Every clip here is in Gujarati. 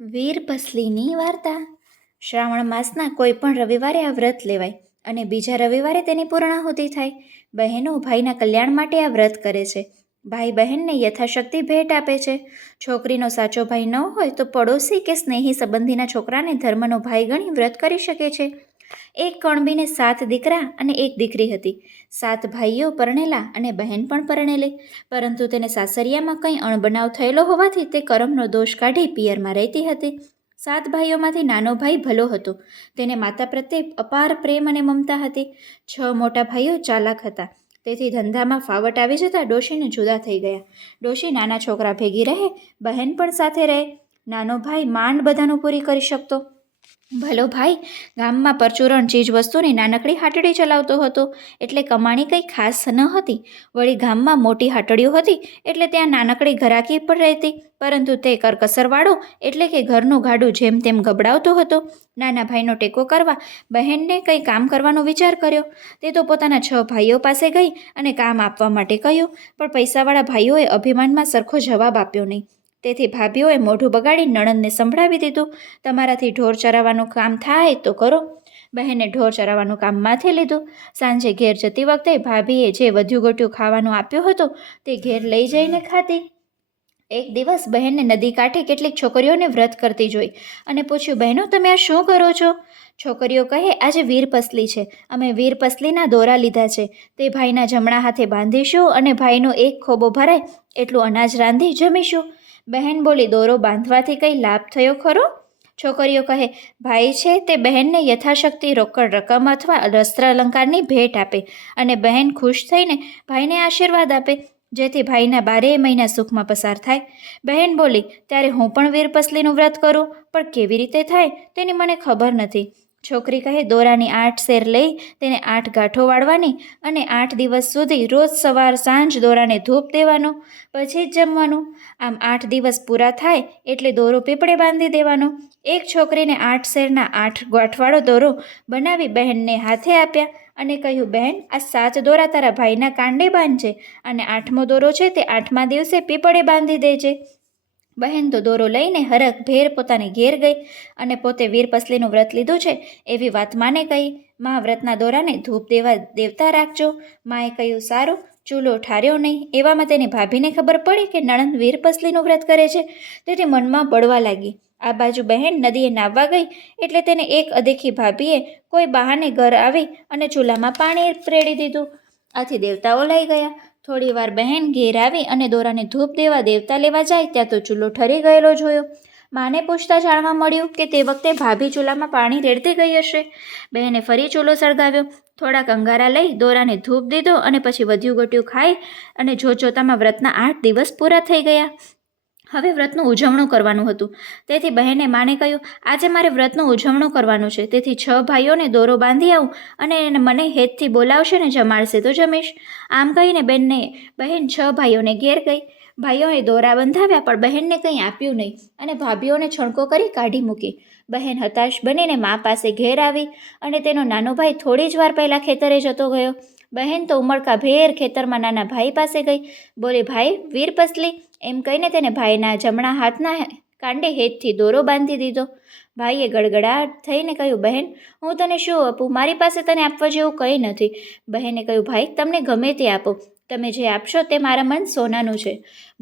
વીરપસલીની વાર્તા. શ્રાવણ માસના કોઈ પણ રવિવારે આ વ્રત લેવાય અને બીજા રવિવારે તેની પૂર્ણાહુતિ થાય. બહેનો ભાઈના કલ્યાણ માટે આ વ્રત કરે છે. ભાઈ બહેનને યથાશક્તિ ભેટ આપે છે. છોકરીનો સાચો ભાઈ ન હોય તો પડોશી કે સ્નેહી સંબંધીના છોકરાને ધર્મનો ભાઈ ગણી વ્રત કરી શકે છે. એક કણબીને 7 દીકરા અને 1 દીકરી હતી. 7 ભાઈઓ પરણેલા અને બહેન પણ પરણેલી, પરંતુ તેને સાસરિયામાં કંઈ અણબનાવ થયેલો હોવાથી તે કરમનો દોષ કાઢી પિયરમાં રહેતી હતી. 7 ભાઈઓમાંથી નાનો ભાઈ ભલો હતો. તેને માતા પ્રત્યે અપાર પ્રેમ અને મમતા હતી. 6 મોટા ભાઈઓ ચાલાક હતા. તેથી ધંધામાં ફાવટ આવી જતાં ડોશીને જુદા થઈ ગયા. ડોશી નાના છોકરા ભેગી રહે, બહેન પણ સાથે રહે. નાનો ભાઈ માંડ બધાનું પૂરી કરી શકતો. ભલો ભાઈ ગામમાં પરચુરણ ચીજ વસ્તુની નાનકડી હાટડી ચલાવતો હતો, એટલે કમાણી કંઈ ખાસ ન હતી. વળી ગામમાં મોટી હાટડીઓ હતી એટલે ત્યાં નાનકડી ઘરાકી પણ રહેતી, પરંતુ તે કરકસરવાળો એટલે કે ઘરનું ગાડું જેમ તેમ ગબડાવતો હતો. નાના ભાઈનો ટેકો કરવા બહેનને કંઈ કામ કરવાનો વિચાર કર્યો. તે તો પોતાના 6 ભાઈઓ પાસે ગઈ અને કામ આપવા માટે કહ્યું, પણ પૈસાવાળા ભાઈઓએ અભિમાનમાં સરખો જવાબ આપ્યો નહીં. તેથી ભાભીઓએ મોઢું બગાડી નણંદને સંભળાવી દીધું, તમારાથી ઢોર ચરાવવાનું કામ થાય તો કરો. બહેને ઢોર ચરાવવાનું કામ માથે લીધું. સાંજે ઘેર જતી વખતે ભાભીએ જે વધ્યું ઘટ્યું ખાવાનું આપ્યું હતું તે ઘેર લઈ જઈને ખાતી. એક દિવસ બહેનને નદી કાંઠે કેટલીક છોકરીઓને વ્રત કરતી જોઈ અને પૂછ્યું, બહેનો તમે આ શું કરો છો? છોકરીઓ કહે, આજે વીરપસલી છે, અમે વીરપસલીના દોરા લીધા છે, તે ભાઈના જમણા હાથે બાંધીશું અને ભાઈનો એક ખોબો ભરાય એટલું અનાજ રાંધી જમીશું. બહેન બોલી, દોરો બાંધવાથી કંઈ લાભ થયો ખરો? છોકરીઓ કહે, ભાઈ છે તે બહેનને યથાશક્તિ રોકડ રકમ અથવા વસ્ત્ર અલંકારની ભેટ આપે અને બહેન ખુશ થઈને ભાઈને આશીર્વાદ આપે, જેથી ભાઈના 12 મહિના સુખમાં પસાર થાય. બહેન બોલી, ત્યારે હું પણ વીરપસલીનું વ્રત કરું, પણ કેવી રીતે થાય તેની મને ખબર નથી. છોકરી કહે, દોરાની 8 સેર લઈ તેને 8 ગાંઠો વાળવાની અને 8 દિવસ સુધી રોજ સવાર સાંજ દોરાને ધૂપ દેવાનો, પછી જ જમવાનું. આમ 8 દિવસ પૂરા થાય એટલે દોરો પીપળે બાંધી દેવાનો. એક છોકરીને 8 શેરના 8 ગાંઠવાળો દોરો બનાવી બહેનને હાથે આપ્યા અને કહ્યું, બહેન આ 7 દોરા તારા ભાઈના કાંડે બાંધજે અને 8મો દોરો છે તે 8મા દિવસે પીપળે બાંધી દેજે. બહેન તો દોરો લઈને હરખ ભેર પોતાને ઘેર ગઈ અને પોતે વીરપસલીનું વ્રત લીધું છે એવી વાત માને કહી, મા વ્રતના દોરાને ધૂપ દેવતા રાખજો. માએ કહ્યું, સારું. ચૂલો ઠાર્યો નહીં. એવામાં તેની ભાભીને ખબર પડી કે નણંદ વીરપસલીનું વ્રત કરે છે, તેથી મનમાં બળવા લાગી. આ બાજુ બહેન નદીએ નાહવા ગઈ એટલે તેને એક અદેખી ભાભીએ કોઈ બહાને ઘર આવી અને ચૂલામાં પાણી રેડી દીધું. આથી દેવતાઓ લઈ ગયા. થોડી વાર બહેન ઘેર આવી અને દોરાને ધૂપ દેવા દેવતા લેવા જાય ત્યાં તો ચૂલો ઠરી ગયેલો જોયો. માને પૂછતા જાણવા મળ્યું કે તે વખતે ભાભી ચૂલામાં પાણી રેડતી ગઈ હશે. બહેને ફરી ચૂલો સળગાવ્યો, થોડાક અંગારા લઈ દોરાને ધૂપ દીધો અને પછી વધ્યું ઘટ્યું ખાઈ અને જોતજોતામાં વ્રતના 8 દિવસ પૂરા થઈ ગયા. હવે વ્રતનું ઉજવણું કરવાનું હતું, તેથી બહેને માને કહ્યું, આજે મારે વ્રતનું ઉજવણું કરવાનું છે, તેથી 6 ભાઈઓને દોરો બાંધી આવું અને એને મને હેતથી બોલાવશે ને જમાડશે તો જમીશ. આમ કહીને બહેન 6 ભાઈઓને ઘેર ગઈ. ભાઈઓએ દોરા બંધાવ્યા પણ બહેનને કંઈ આપ્યું નહીં અને ભાભીઓને છણકો કરી કાઢી મૂકી. બહેન હતાશ બનીને મા પાસે ઘેર આવી અને તેનો નાનો ભાઈ થોડી જ વાર પહેલાં ખેતરે જતો ગયો. બહેન તો ઉમળકા ભેર ખેતરમાં નાના ભાઈ પાસે ગઈ. બોલી, ભાઈ વીરપસલી, એમ કહીને તેને ભાઈના જમણા હાથના કાંડે હેતથી દોરો બાંધી દીધો. ભાઈએ ગડગડાટ થઈને કહ્યું, બહેન હું તને શું આપું? મારી પાસે તને આપવા જેવું કંઈ નથી. બહેને કહ્યું, ભાઈ તમને ગમે તે આપો, તમે જે આપશો તે મારા મન સોનાનું છે.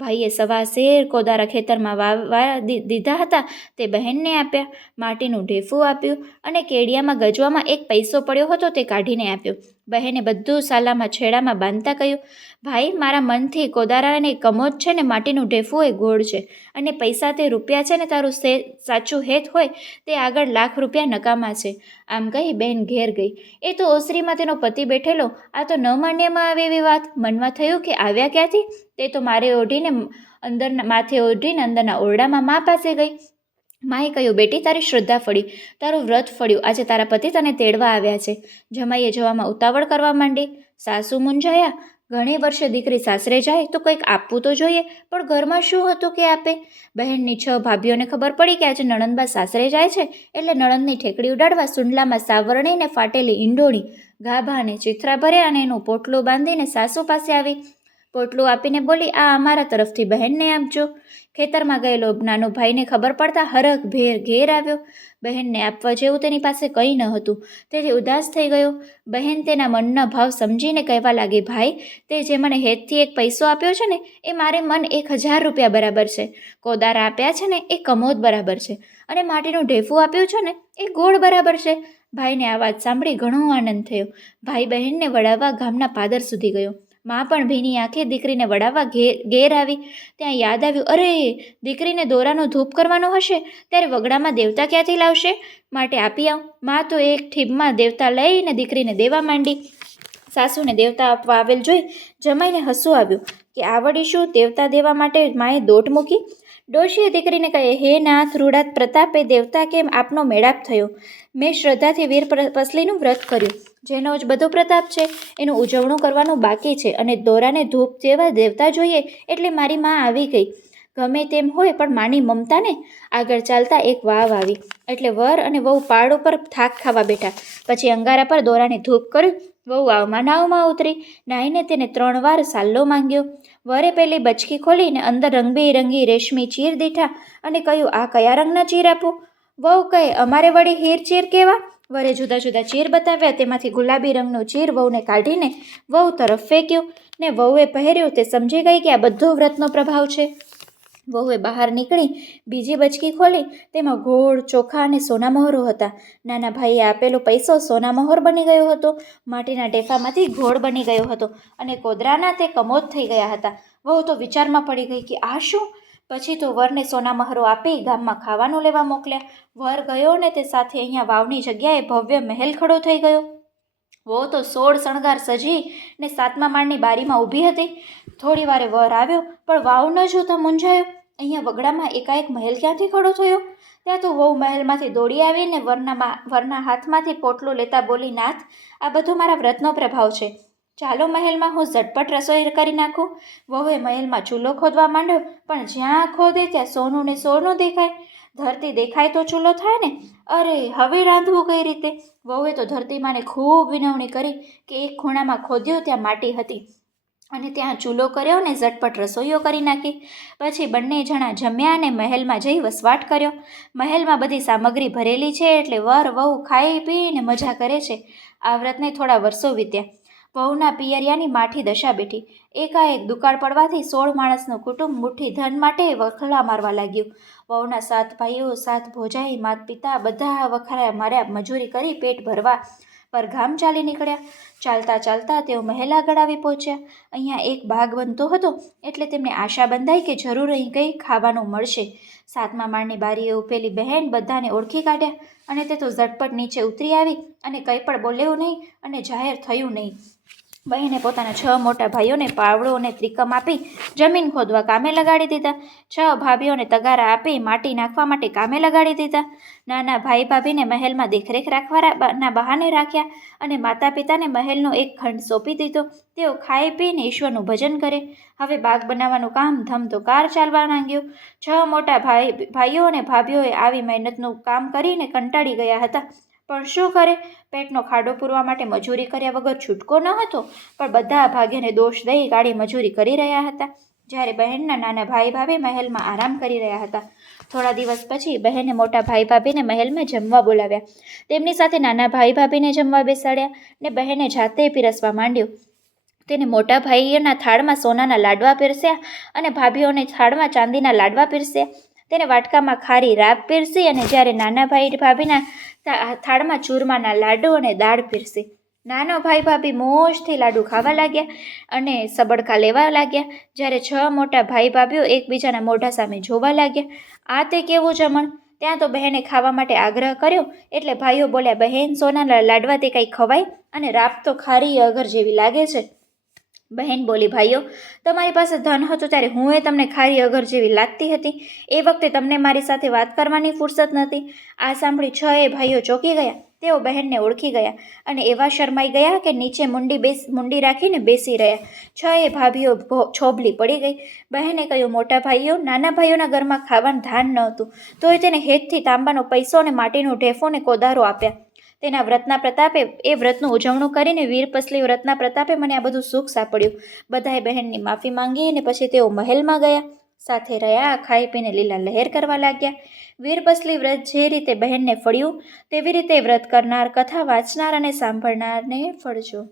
ભાઈએ 1.25 શેર કોદારા ખેતરમાં વાવવા દીધા હતા તે બહેનને આપ્યા. માટીનું ઢેફું આપ્યું અને કેડિયામાં ગજવામાં 1 પૈસો પડ્યો હતો તે કાઢીને આપ્યો. બહેને બધું સાલામાં છેડામાં બાંધતા કહ્યું, ભાઈ મારા મનથી કોદારાને કમોદ છે ને માટીનું ઢેફું એ ગોળ છે અને પૈસા તે રૂપિયા છે ને તારું સાચું હેત હોય તે આગળ લાખ રૂપિયા નકામા છે. આમ કહી બહેન ઘેર ગઈ. એ તો ઓસરીમાં તેનો પતિ બેઠેલો. આ તો ન માન્યમાં આવે એવી વાત. મનમાં થયું કે આવ્યા ક્યાંથી? તે તો માથે ઓઢીને અંદરના ઓરડામાં મા પાસે ગઈ. માએ કહ્યું, બેટી તારી શ્રદ્ધા ફળી, તારું વ્રત ફળ્યું, આજે તારા પતિ તને તેડવા આવ્યા છે. જમાઈએ જવામાં ઉતાવળ કરવા માંડી. સાસુ મૂંઝાયા. ઘણી વર્ષે દીકરી સાસરે જાય તો કંઈક આપવું તો જોઈએ, પણ ઘરમાં શું હતું કે આપે? બહેનની 6 ભાભીઓને ખબર પડી કે આજે નણંદબા સાસરે જાય છે એટલે નણંદની ઠેકડી ઉડાડવા સુંડલામાં સાવરણીને ફાટેલી ઈંડોળી, ગાભા અને ચીથરા ભર્યા અને એનું પોટલું બાંધીને સાસુ પાસે આવી. પોટલું આપીને બોલી, આ અમારા તરફથી બહેનને આપજો. ખેતરમાં ગયેલો નાનો ભાઈને ખબર પડતા હરખભેર ઘેર આવ્યો. બહેનને આપવા જેવું તેની પાસે કંઈ ન હતું, તેથી ઉદાસ થઈ ગયો. બહેન તેના મનના ભાવ સમજીને કહેવા લાગી, ભાઈ, તે જે મને હેતથી એક પૈસો આપ્યો છે ને એ મારે મન 1000 રૂપિયા બરાબર છે. કોદારા આપ્યા છે ને એ કમોદ બરાબર છે, અને માટીનું ઢેફું આપ્યું છે ને એ ગોળ બરાબર છે. ભાઈને આ વાત સાંભળી ઘણો આનંદ થયો. ભાઈ બહેનને વડાવવા ગામના પાદર સુધી ગયો. માં પણ ભીની આંખે દીકરીને વડાવવા ઘેર આવી. ત્યાં યાદ આવ્યું, અરે, દીકરીને દોરાનો ધૂપ કરવાનો હશે ત્યારે વગડામાં દેવતા ક્યાંથી લાવશે? માટે આપી આવ. માં તો એક ઠીબમાં દેવતા લઈને દીકરીને દેવા માંડી. સાસુને દેવતા આપવા આવેલ જોઈ જમાઈને હસવું આવ્યું કે આવડી શું દેવતા દેવા માટે માએ દોટ મૂકી. ડોશીએ દીકરીને કહે, હે નાથ રૂડાત પ્રતાપે દેવતા કેમ આપનો મેળાપ થયો? મેં શ્રદ્ધાથી વીર પસલીનું વ્રત કર્યું, જેનો જ બધો પ્રતાપ છે એનું ઉજવણું કરવાનું બાકી છે, અને દોરાને ધૂપ જેવા દેવતા જોઈએ એટલે મારી માં આવી ગઈ. ગમે તેમ હોય પણ માની મમતા ને. આગળ ચાલતા એક વાવ આવી એટલે વર અને વહુ પાડ ઉપર થાક ખાવા બેઠા. પછી અંગારા પર દોરાને ધૂપ કર્યું. વહુ આવમાં નાવમાં ઉતરી. નાહીને તેને 3 વાર સાલ્લો માંગ્યો. વરે પેલી બચકી ખોલીને અંદર રંગબેરંગી રેશમી ચીર દીઠા અને કહ્યું, આ કયા રંગના ચીર આપું? વહુ કહે, અમારે વળી હીર ચીર કેવા? વરે જુદા જુદા ચીર બતાવ્યા. તેમાંથી ગુલાબી રંગનું ચીર વહુને કાઢીને વહુ તરફ ફેંક્યું ને વહુએ પહેર્યું. તે સમજી ગઈ કે આ બધો વ્રતનો પ્રભાવ છે. વહુએ બહાર નીકળી બીજી બચકી ખોલી. તેમાં ગોળ, ચોખા અને સોના મહોરો હતા. નાના ભાઈએ આપેલો પૈસો સોના મહોર બની ગયો હતો. માટીના ઢેફામાંથી ગોળ બની ગયો હતો અને કોદરાના તે કમોદ થઈ ગયા હતા. વહુ તો વિચારમાં પડી ગઈ કે આ શું? પછી તો વરને સોના મહોરો આપી ગામમાં ખાવાનું લેવા મોકલ્યા. વર ગયો ને તે સાથે અહીંયા વાવની જગ્યાએ ભવ્ય મહેલ ખડો થઈ ગયો. વહુ તો 16 શણગાર સજી ને 7મા માળની બારીમાં ઊભી હતી. થોડી વારે વર આવ્યો પણ વાવ ન જોતા મૂંઝાયો. અહીંયા વગડામાં એકાએક મહેલ ક્યાંથી ખડો થયો? ત્યાં તો વહુ મહેલમાંથી દોડી આવીને વરના હાથમાંથી પોટલું લેતા બોલી, નાથ, આ બધો મારા વ્રતનો પ્રભાવ છે. ચાલો મહેલમાં હું ઝટપટ રસોઈ કરી નાખું. વહુએ મહેલમાં ચૂલો ખોદવા માંડ્યો, પણ જ્યાં ખોદે ત્યાં સોનું ને સોનું દેખાય. ધરતી દેખાય તો ચૂલો થાય ને. અરે, હવે રાંધવું કઈ રીતે? વહુએ તો ધરતીમાને ખૂબ વિનવણી કરી કે એક ખૂણામાં ખોદ્યું ત્યાં માટી હતી અને ત્યાં ચૂલો કર્યો ને ઝટપટ રસોઈઓ કરી નાખી. પછી બંને જણા જમ્યા અને મહેલમાં જઈ વસવાટ કર્યો. મહેલમાં બધી સામગ્રી ભરેલી છે એટલે વર વહુ ખાઈ પીને મજા કરે છે. આ વ્રતને થોડા વર્ષો વીત્યા. વહુના પિયરિયાની માઠી દશા બેઠી. એકાએક દુકાળ પડવાથી 16 માણસનું કુટુંબ મુઠ્ઠી ધન માટે વખલા મારવા લાગ્યું. વહુના 7 ભાઈઓ, 7 ભોજાઈ, માત પિતા બધા વખરા માર્યા મજૂરી કરી પેટ ભરવા પર ગામ ચાલી નીકળ્યા. ચાલતા ચાલતા તેઓ મહેલ આગળ આવી પહોંચ્યા. અહીંયા એક બાગ બનતો હતો એટલે તેમને આશા બંધાઈ કે જરૂર અહીં કંઈ ખાવાનું મળશે. 7મા માળની બારીએ ઊભેલી બહેન બધાને ઓળખી કાઢ્યા અને તે તો ઝટપટ નીચે ઉતરી આવી અને કંઈ પણ બોલ્યું નહીં અને જાહેર થયું નહીં. બહેને પોતાના 6 મોટા ભાઈઓને પાવડો અને ત્રિકમ આપી જમીન ખોદવા કામે લગાડી દીધા. 6 ભાભીઓને તગારા આપી માટી નાખવા માટે કામે લગાડી દીધા. નાના ભાઈ ભાભીને મહેલમાં દેખરેખ રાખવાના બહાને રાખ્યા અને માતા પિતાને મહેલનો એક ખંડ સોંપી દીધો. તેઓ ખાઈ પીને ઈશ્વરનું ભજન કરે. હવે બાગ બનાવવાનું કામ ધમધોકાર ચાલવા માંડ્યું. 6 મોટા ભાઈઓ અને ભાભીઓએ આવી મહેનતનું કામ કરીને કંટાળી ગયા હતા. પણ શું કરે? પેટનો ખાડો પૂરવા માટે મજૂરી કર્યા વગર છૂટકો ન હતો. પણ બધા ભાગ્યને દોષ દઈ કાળી મજૂરી કરી રહ્યા હતા. જ્યારે બહેનના નાના ભાઈ ભાભી મહેલમાં આરામ કરી રહ્યા હતા. થોડા દિવસ પછી બહેને મોટા ભાઈ ભાભીને મહેલમાં જમવા બોલાવ્યા. તેમની સાથે નાના ભાઈ ભાભીને જમવા બેસાડ્યા ને બહેને જાતે પીરસવા માંડ્યું. તેને મોટા ભાઈઓના થાળમાં સોનાના લાડવા પીરસ્યા અને ભાભીઓને થાળમાં ચાંદીના લાડવા પીરસ્યા. તેને વાટકામાં ખારી રાબ પીરસી અને જ્યારે નાના ભાઈ ભાભીના થાળમાં ચૂરમાના લાડુ અને દાળ પીરસી. નાનો ભાઈ ભાભી મોજથી લાડુ ખાવા લાગ્યા અને સબડકા લેવા લાગ્યા. જ્યારે 6 મોટા ભાઈ ભાભીઓ એકબીજાના મોઢા સામે જોવા લાગ્યા. આ તે કેવું જમણ? ત્યાં તો બહેને ખાવા માટે આગ્રહ કર્યો એટલે ભાઈઓ બોલ્યા, બહેન, સોનાના લાડવા તે કંઈ ખવાય અને રાબ તો ખારી અગર જેવી લાગે છે. બહેન બોલી, ભાઈઓ, તમારી પાસે ધન હતું ત્યારે હું તમને ખારી અગર જેવી લાગતી હતી. એ વખતે તમને મારી સાથે વાત કરવાની ફુરસત નહોતી. આ સાંભળી 6 ભાઈઓ ચોંકી ગયા. તેઓ બહેનને ઓળખી ગયા અને એવા શરમાઈ ગયા કે નીચે મુંડી રાખીને બેસી રહ્યા. 6 ભાભીઓ છોભલી પડી ગઈ. બહેને કહ્યું, મોટા ભાઈઓ, નાના ભાઈઓના ઘરમાં ખાવાનું ધાન નહોતું, તોય તેને હેતથી તાંબાનો પૈસો અને માટીનું ઢેફો ને કોદારો આપ્યા. તેના વ્રતના પ્રતાપે એ વ્રતનું ઉજવણું કરીને વીરપસલી વ્રતના પ્રતાપે મને આ બધું સુખ સાંપડ્યું. બધાએ બહેનની માફી માંગી અને પછી તેઓ મહેલમાં ગયા. સાથે રહ્યા, ખાઈ પીને લીલા લહેર કરવા લાગ્યા. વીરપસલી વ્રત જે રીતે બહેનને ફળ્યું તેવી રીતે વ્રત કરનાર, કથા વાંચનાર અને સાંભળનારને ફળજો.